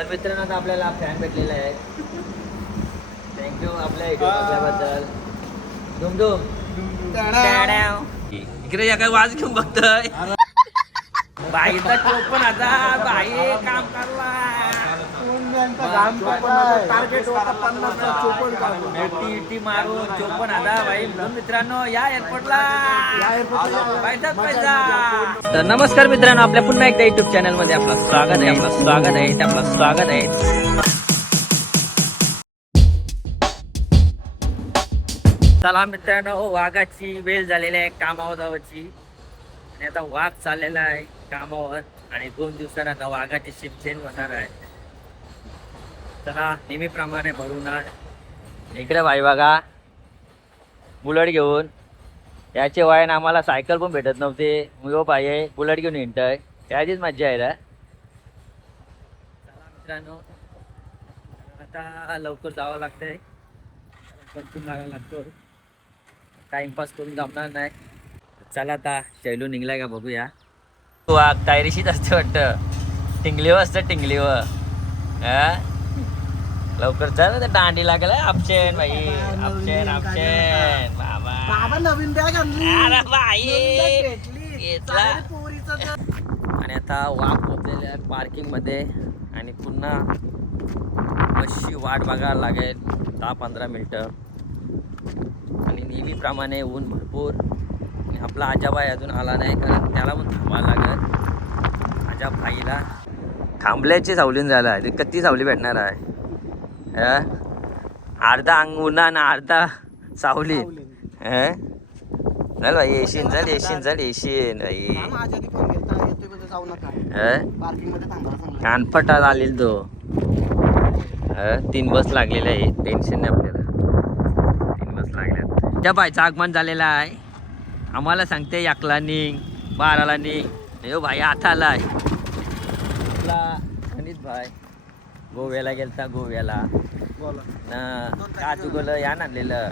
तर मित्रांनो आता आपल्याला फॅन भेटलेला आहे. थँक्यू आपल्या व्हिडिओ बघल्याबद्दल. धुमधुम इकडे या काय वाज घेऊन बघतोय. बाईचा चोप पण आता बाई काम करला. टार्गेट होता 50 टी मारून 54 आता भाई. म्हणून मित्रांनो या एअरपोर्टला पैसा. तर नमस्कार मित्रांनो, आपल्या पुन्हा एकदा युट्यूब चॅनल मध्ये आपलं स्वागत आहे. चला मित्रांनो, वाघाची वेळ झालेली आहे कामावर जावाची. आणि आता वाघ चाललेला आहे कामावर आणि 2 दिवसांनी आता वाघाची शिफ्ट चेंज होणार आहे. चला नेहमीप्रमाणे भरून इकडे भाई बघा बुलेट घेऊन. याचे वयाने आम्हाला सायकल पण भेटत नव्हते. मुयो भाई आहे बुलेट घेऊन हिंडतोय. त्याचीच मज्जा आहे रे. चला मित्रांनो, आता लवकर जावं लागतंय. पटकन लागायला लागतो. टाइमपास करून जमणार नाही. चला आता शैलू निघलाय का बघूया. वाघ टायरीशीच असते वाटतं. टिंगलीवर असतं टिंगलीवर. लवकर चल दांडी लागेल. आपचेन भाई आपचेन बाबा नवीन बॅग अरे बाई घेतला. आणि आता वाघ पोहोचलेले आहे पार्किंग मध्ये. आणि पुन्हा बसची वाट बघायला लागेल 10-15 मिनटं. आणि नेहमीप्रमाणे ऊन भरपूर. आपला आजाबाई अजून आला नाही, कारण त्याला पण थांबायला लागेल. आजाबाईला थांबल्याची सावलीन झाला आहे. ते किती सावली भेटणार आहे. अर्धा अंग उन्हा आणि अर्धा सावली. चल भाई येशीन भाई. कानफटात आलेल तो. 3 बस लागलेले आहे. टेन्शन नाही आपल्याला. 3 बस लागल्या. त्या बाईचं आगमन झालेलं आहे. आम्हाला सांगते 1ला निघ 12ला निघ. हो भाई आता आलाय आपला गणित भाई. गोव्याला गेलता. गोव्याला काजू गोल यान आणलेलं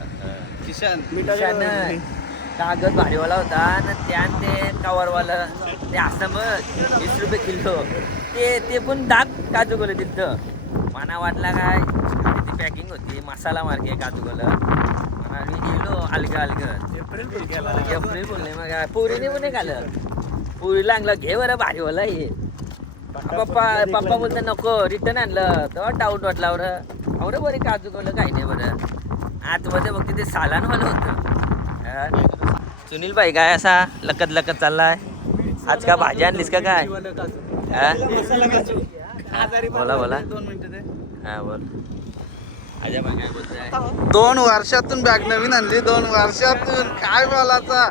कागद भारीवाला होता ना. त्यान ते कवरवालं ते असं मग 20 रुपये किलो. ते पण दाग काजू गोल तिथं. मना वाटला काय ती पॅकिंग होती मसाला मार्के काजू गोल. मी गेलो अलग एप्रिल बोलले मग पुरीने पण खाल्लं. पुरीला आणलं घे बरं भारीवाला हे. पप्पा बोलतो नको रिटर्न आणलं. तेव्हा डाऊट वाटला बरं बरे काजू गोल काही नाही बरं. आतमध्ये बघते ते सालानवालं होतं. सुनील भाई काय असा लकत चाललाय आज. का भाजी आणलीस का काय. बोला 2 मिनिटं. हा बोल. आजा भाई काय बोलतोय. 2 वर्षातून बॅग नवीन आणली. 2 वर्षातून काय बोलायचा.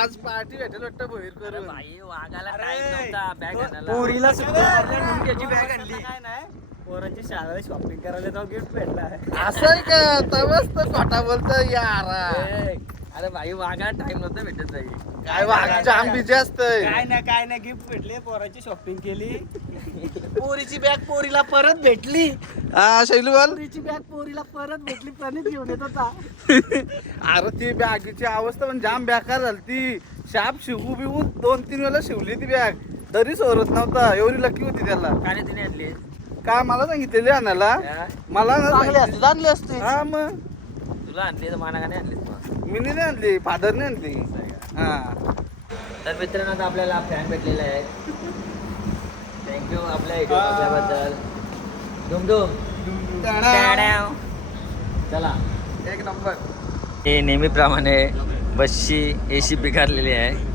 आज पार्टी भेटेल वाटतं बाहेर करून. भाई वाघाला टाइम नव्हता बॅग आणायला. पोरीला सुद्धा त्याची बॅग आणली. पोरांची शाळेला शॉपिंग करायला जाऊ गिफ्ट भेटला. असं आहे का. तवच तर खोटा बोलतो यार. अरे भाई वाघाला टाइम नव्हता भेटत भाई. काय वाघ जाम बिझी असतंय. काय नाही गिफ्ट भेटले. पोराची शॉपिंग केली. पोरीची बॅग पोरीला परत भेटली. शैलू बोल. पोरीची बॅग पोरीला परत भेटली. प्रणित घेऊन येत होता. अरे ती बॅगची अवस्था पण जाम बेकार झाली. ती शाप शिवू बिवू 2-3 वेळा शिवली ती बॅग तरी सोरत नव्हता. एवढी लकी होती त्याला. काय तिने आणली. काय मला सांगितलेली आणायला. मला आणली असते. हा मग तुला आणली तर माना का नाही आणलीस मग. मी नाही आणली. फादरने आणली. हा तर मित्रांनो आता आपल्याला फॅन भेटलेला आहे. थँक्यू आपल्या व्हिडिओ बघल्याबद्दल. धुमधुम चला 1 नंबर. हे नेहमीप्रमाणे बसची AC बिघडलेली आहे.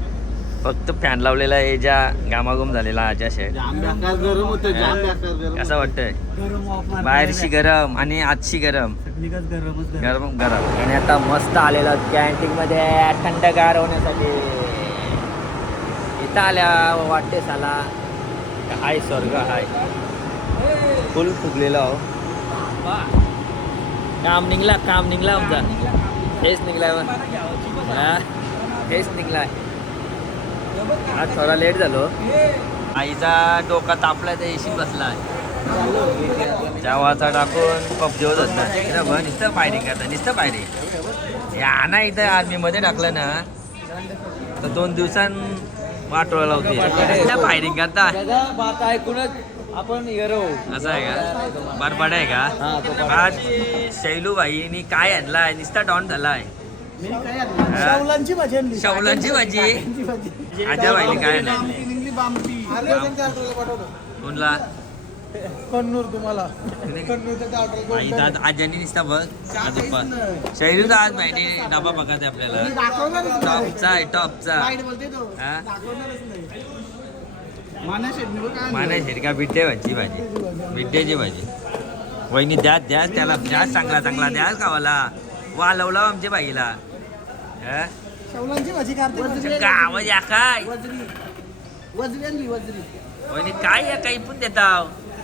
फक्त फॅन लावलेला आहे ज्या घामाघूम झालेला आजा शेड. जाम बेकार गरम होतं. जाम बेकार गरम. कसं वाटतंय. बाहेरशी गरम आणि आजची गरम. आणि आता मस्त आलेला कॅन्टीन मध्ये थंडगार होण्यासाठी. इथं आल्या वाटते साला हाय स्वर्ग हाय. फुल फुगलेला हो. काम निघला आमचा. हेच निघलाय. आज थोडा लेट झालो. आईचा डोका तापलाय तर AC बसलाय. जेवाचा टाकून पबजी होत ना. नुसतं फायरिंग करता नुसतं फायरिंग. या ना इथं आर्मी मध्ये टाकलं ना तर 2 दिवसां वाटोळा लावते. फायरिंग करता. बात ऐकूनच आपण हिरो असं आहे का बरबाड आहे का आज शैलू भाईनी काय आणलाय नुसता डॉन झालाय मी काय आणलं? शौलांची भाजी आणली. शौलांची भाजी आजा भाईने काय आणलाय निघली बामटी कोणला कन्नूर तुम्हाला कन्नूरच्या ऑर्डर आजानी नुसता बघ शैलूचा आज भाईने डबा बघायचा आपल्याला टॉपचा आहे टॉपचा हा माना शेरका बिड्डे भाजी बिड्डेची भाजी वहिनी द्या द्या त्याला द्या चांगला चांगला द्या गावाला वा लवला आमच्या बाईला हा? शौलांची भाजी करते का आवाज या काय वजरी आणली वजरी वहिनी काय या काही पण देता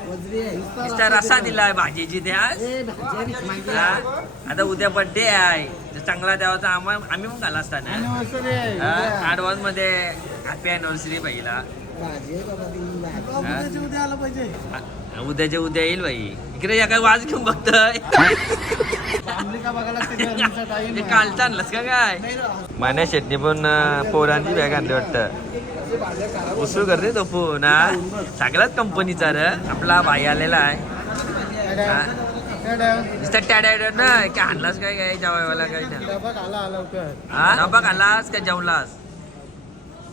वजरी आहे नुसता रसा दिलाय भाजीची द्या ए, भाजी आहे, मागे. हा? आता उद्या बर्थडे आहे जर चांगला द्यावाचा आम्ही पण घाला असताना Anniversary आहे. ऍडव्हान्स मध्ये हॅपी अॅनिव्हर्सरी बाईला भाजी आहे बाबा ती भाजी. उद्याच्या उद्या आलं पाहिजे. उद्याच्या उद्या येईल बाई इकडे या काय वाज घेऊन बघतोय थांबली का बघायला ते गरमीचा time ते आहे. कालचा आणलंस का काय मान्या शेटणी पण पोरांची बॅग आणली वाटतं उसू करते तो फोन हा सगळ्याच कंपनीचा र आपला भाई आलेला आहे हा. नुसतं टॅडॅड ना काय आणलास काय काय जेवायला काय नाही. डबा खाला आला लवकर. हा डबा खाल्लास का जेवलास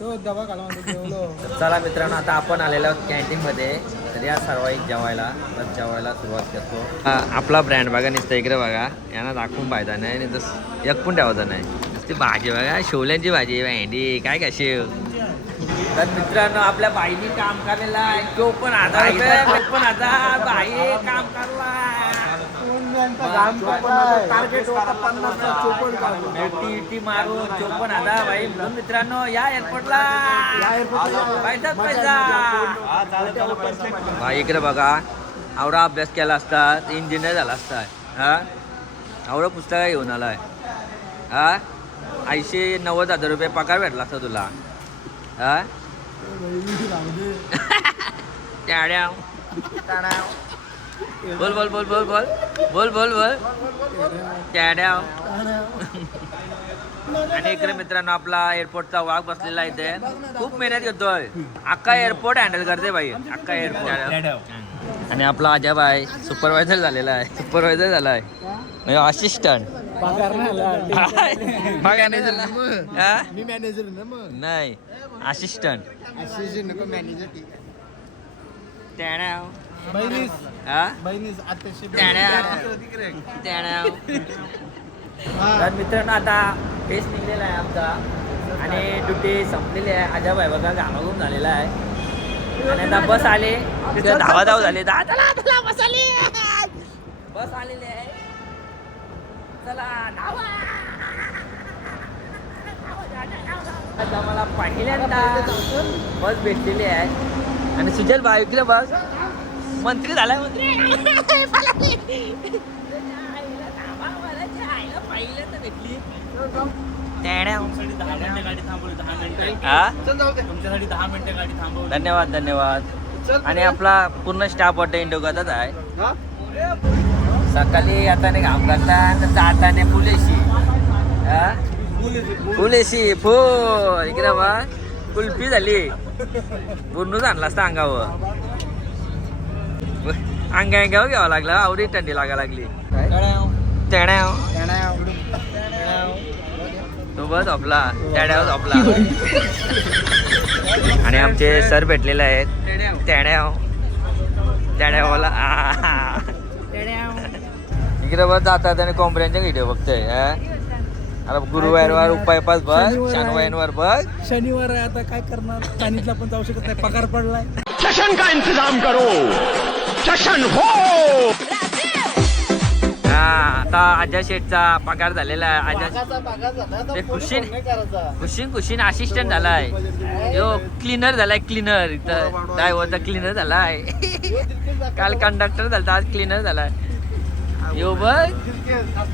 तो डबा खाला म्हणतो जेवलो. चला मित्रांनो आता आपण आलेलो आहोत कॅन्टीन मध्ये तर या सर्वांनी जेवायला तर जेवायला सुरुवात करतो आपला ब्रँड बघा नुसतं इकडे बघा यांना दाखवून पाहिजे नाही नाही तर एक पण ठेवायचं नाही ती भाजी बघा शेवल्यांची भाजी भेंडी काय का शेव तर मित्रांनो आपल्या बाईनी काम केलेलं आहे तो पण बाई काम करला टार्गेट होता 50चा चोपड काढलो. टी मारून 54,000 भाई म्हणून मित्रांनो या एअरपोर्टला पैसा भाई इकडे बघा आवडा अभ्यास केला असतात इंजिनियर झाला असता हा आवडं पुस्तक घेऊन आलाय हा 80-90,000 रुपये पगार भेटला असता तुला हा टाड्याव बोल बोल बोल बोल बोल बोल बोल बोल टाड्याव आणि इकडे मित्रांनो आपला एअरपोर्टचा वाघ बसलेला आहे इथे खूप मेहनत घेतोय अख्खा एअरपोर्ट हँडल करते भाई अख्खा एअरपोर्ट आणि आपला अजय आहे सुपरवायझर झालेला आहे सुपरवायझर झाला आहे असिस्टंट पगार नाही आला. मॅनेजर मी मॅनेजर ना मग. नाही असिस्टंट नको मॅनेजर. बहिणीस हा बहिणीस आत्याशी तर मित्रांनो आता फेस निघलेला आहे आमचा आणि ड्युटी संपलेली आहे अजय भाई बघा घामाघूम झालेला आहे आणि आता बस आले धावा झाले बस आली बस आलेली आहे चला धावा आता मला पहिल्यांदा बस भेटलेली आहे आणि सुजल भाई इकडे बस मंत्री झालाय मंत्री पहिल्यांदा भेटली तुमच्यासाठी 10 मिनिटं गाडी थांबव. धन्यवाद धन्यवाद आणि आपला पूर्ण स्टाफ वाटतं इंडोगातच आहे सकाळी येताना घाम घालतात तर जाताना फुलेशी फुलेशी फुल इकडे बा कुल्फी झाली पूर्ण आणला असता अंगावर अंगावर घ्यावं लागलं आवडी थंडी लागायला लागली तो बस झोपला त्याड्यावर झोपला आणि आमचे सर भेटलेले आहेत त्याड्यावाला इकडे बस जातात आणि कॉम्प्रेन्सचे व्हिडिओ बघतोय अरे गुरुवारवर उपायपास बस शनिवारवर बस शनिवार आहे आता काय करणार चायनीजला पण जाऊ शकत नाही पगार पडलाय. सेशन का इंतजाम करो सेशन हो हा आता अजय शेठचा पगार झालेला आहे अजय ते खुशीन असिस्टंट झालाय यो क्लीनर झालाय क्लीनर इथं ड्रायव्हरचा क्लीनर झालाय काल कंडक्टर झाला आज क्लीनर झालाय यो बघ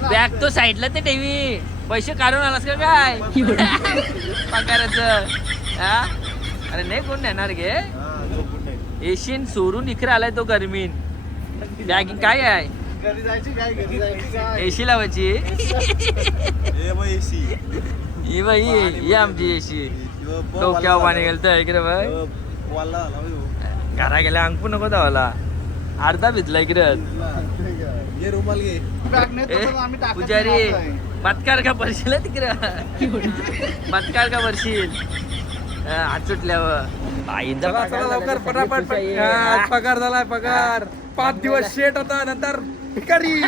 बॅग तो साईडला ते ठेवी पैसे काढून आलास का काय पगाराचं हा अरे नाही कोण नेणार घे एशियन सोडून इकडे आलाय तो गरमीन बॅगिंग काय आहे घरी जायची काय घरी जायची काय एसी लावायची ही बाई ही आमची एसी डोक्यावर पाणी गेलं तर इकडे बघ घरा गेल्या अंकू नको धावला अर्धा भिजला इकडे ये रुमाल घे बॅग नेतो पण आम्ही टाकत पुजारी नाही आता हे. बतकार का भरशील तिकडे बतकार का भरशील हात सुटल्यावर आईचा चला पगार चला लवकर झाला तर पटापट सगळी खुश आहे. आज पगार झालाय पगार 5 दिवस शेट होता नंतर भिकारी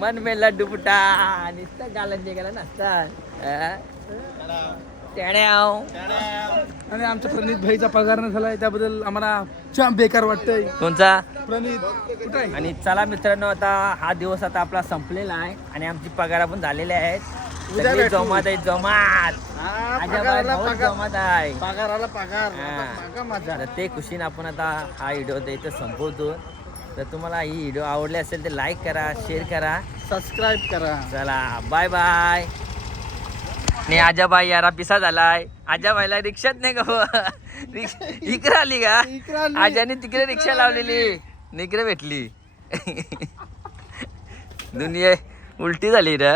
मन में लड्डू फुटा नुसतं गालात गेला नसता आणि आमच्या प्रणित भाईचा पगार न झालाय त्याबद्दल आम्हाला जाम बेकार वाटतंय कोणचा प्रणित कुठे आहे? आणि चला मित्रांनो आता हा दिवस आता आपला संपलेला आहे आणि आमची पगार पण झालेल्या आहेत उद्या सगळी भेटू. जमात आहे जमात हा, आजा पगाराला बाई भाऊ पगार. जमात आहे पगाराला पगार हा. आता मागा माझा तर ते खुशीने आपण आता हा व्हिडिओ इथं संपवतो तर तुम्हाला ही व्हिडिओ आवडली असेल तर लाईक करा शेअर करा सबस्क्राईब करा चला बाय बाय ने आजाबाई यारा पिसा झालाय आजाबाईला रिक्षात नाही का इकडे आली का इकडे आली. आजाने तिकडे रिक्षा लावलेली निकडे भेटली दुनिया उलटी झाली रे